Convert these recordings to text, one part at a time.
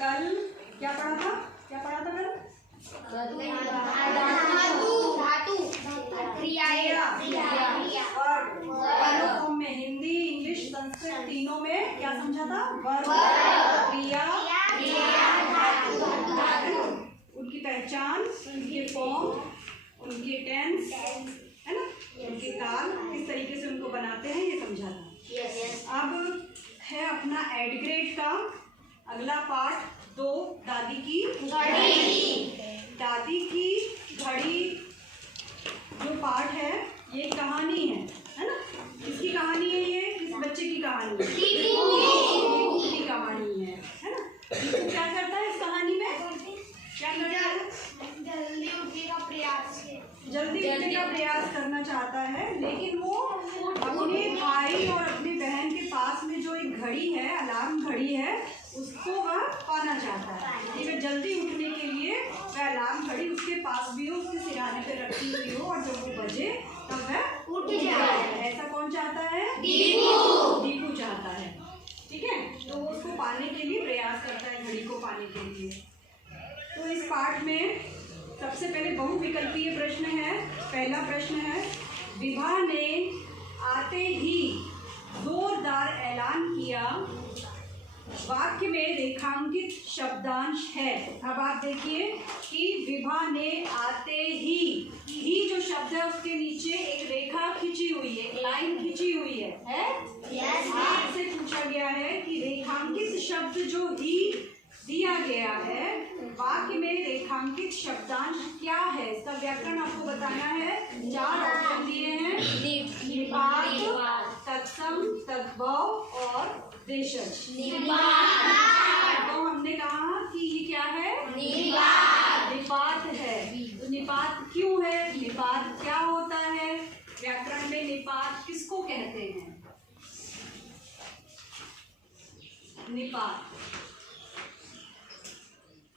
कल क्या पढ़ा था कल? धातु वर्ब में हिंदी, इंग्लिश, संस्कृत तीनों में क्या समझा था? वर्ब, क्रिया, उनकी पहचान, उनके फॉर्म, उनके टेंस, है ना, उनके काल, किस तरीके से उनको बनाते हैं, ये समझा था। अब है अपना एडग्रेड का अगला पार्ट 2, दादी की घड़ी। दादी की घड़ी जो पार्ट है ये कहानी है ना? किसकी कहानी है ये? किस बच्चे की कहानी है? दीपू की कहानी है ना? दीपू क्या करता है इस कहानी में? क्या करता है? जल्दी उठने का प्रयास करना चाहता है, लेकिन वो अपने भाई और अपनी बहन के पास में जो एक घड़ी है, अलार्म घड़ी है, उसको वह पाना चाहता है। लेकिन जल्दी उठने के लिए वह अलार्म घड़ी उसके पास भी हो, उसके सिरहाने पे रखी हुई हो, और जब वो बजे तब वह उठ जाए। ऐसा कौन चाहता है? दीपू चाहता है। ठीक है, तो वो उसको पाने के लिए प्रयास करता है, घड़ी को पाने के लिए। तो इस पाठ में सबसे पहले बहुविकल्पीय प्रश्न है। पहला प्रश्न है, विभा ने आते ही जोरदार ऐलान किया, वाक्य में रेखांकित शब्दांश है। अब आप देखिए कि विभा ने आते ही जो शब्द है उसके नीचे एक रेखा खींची हुई है, एक लाइन खींची हुई है? आपसे पूछा गया है कि रेखांकित शब्द जो ही दिया गया है, वाक्य में रेखांकित शब्दांश क्या है, इसका व्याकरण आपको बताना है। 4 ऑप्शन दिए हैं, निपात, तत्सम, तद्भव और देशज। तो हमने कहा कि ये क्या है? निपात है। तो निपात क्यों है? निपात क्या होता है? व्याकरण में निपात किसको कहते हैं? निपात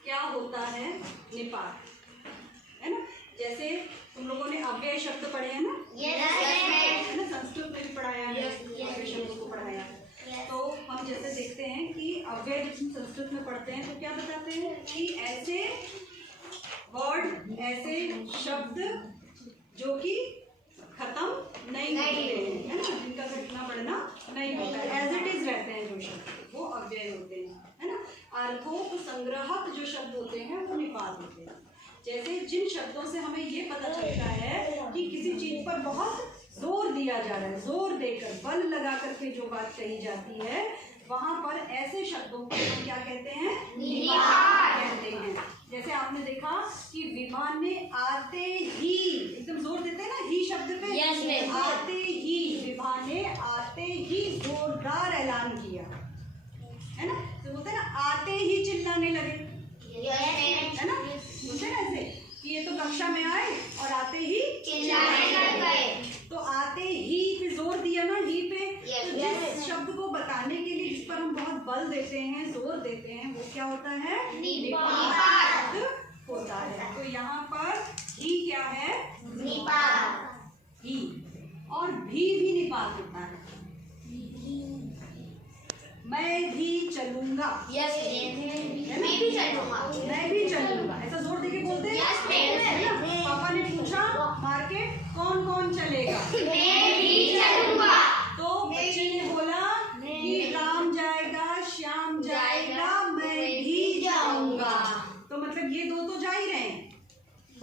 क्या होता है? निपात, है ना? जैसे तुम लोगों ने अव्यय शब्द पढ़े हैं ना? है ना? संस्कृत में भी पढ़ाया है, अव्यय शब्दों को पढ़ाया। तो हम जैसे देखते हैं कि अव्यय जब हम संस्कृत में पढ़ते हैं तो क्या बताते हैं कि ऐसे वर्ड, ऐसे शब्द जो कि खत्म नहीं होते हैं, है ना, जिनका घटना बढ़ना नहीं होता है, एज इट इज रहते हैं जो शब्द, वो अव्यय होते हैं, है ना। अर्थों संग्रहक जो शब्द होते हैं वो निपात होते हैं। जैसे जिन शब्दों से हमें ये पता चलता है कि किसी चीज पर बहुत जोर दिया जा रहा है, जोर देकर, बल लगा करके जो बात कही जाती है, वहां पर ऐसे शब्दों को हम क्या कहते हैं? निपात कहते हैं। जैसे आपने देखा कि विभा ने आते ही, एकदम जोर देते हैं ना ही शब्द पे, आते ही, विभा ने आते ही जोरदार ऐलान किया, है ना। तो बोलते हैं ना, आते ही चिल्लाने लगे, है ना, बोलते हैं ऐसे कि ये तो कक्षा में आए और आते ही चिल्लाने लग गए। तो आते ही पे जोर दिया ना, ही पे। तो जिस शब्द को बताने के लिए जिस पर हम बहुत बल देते हैं, जोर देते हैं, वो क्या होता है? निपात होता है। तो यहाँ पर ही क्या है? निपात। ही और भी निपात होता है। मैं भी चलूंगा, मैं भी चलूंगा, ऐसा जोर देके बोलते हैं। पापा ने पूछा मार्केट कौन कौन चलेगा? मैं भी चलूंगा। तो बच्चे ने बोला कि राम जाएगा, श्याम जाएगा, मैं भी जाऊंगा। तो मतलब ये दो तो जा ही रहे हैं,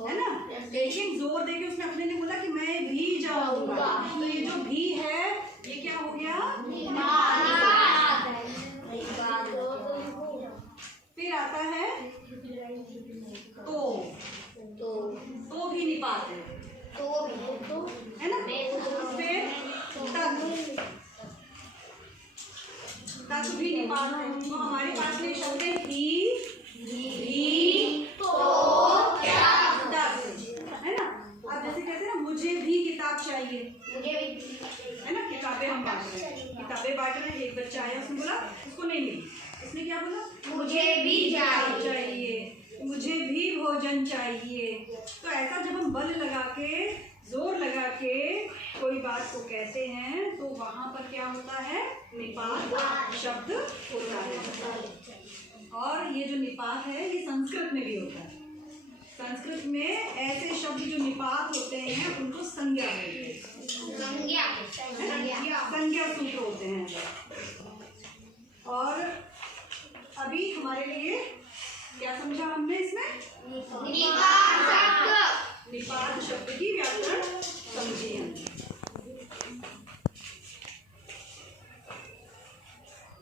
है ना, लेकिन जोर देके उसने अपने लिए बोला कि मैं भी जाऊंगा। तो ये जो भी है ये क्या हो गया? फिर आता है तो भी निपात है, है ना। फिर तक भी निपात है। तो हमारे पास में शब्द है ही, है ना। आप जैसे कहते हैं ना, मुझे भी किताब चाहिए, है ना, किताबें हम बांट रहे हैं, किताबें बांट रहे हैं। एक बच्चा आया, उसने बोला उसको नहीं मिली, उसने क्या बोला? मुझे भी किताब चाहिए, मुझे भी भोजन चाहिए। तो ऐसा जब हम बल लगा के, जोर लगा के कोई बात को कहते हैं तो वहां पर क्या होता है? निपात शब्द होता है। और ये जो निपात है ये संस्कृत में भी होता है। संस्कृत में ऐसे शब्द जो निपात होते हैं उनको संज्ञा बोलते हैं। संज्ञा सूत्र होते हैं। और अभी हमारे लिए क्या समझा हमने इसमें? निपात शब्द।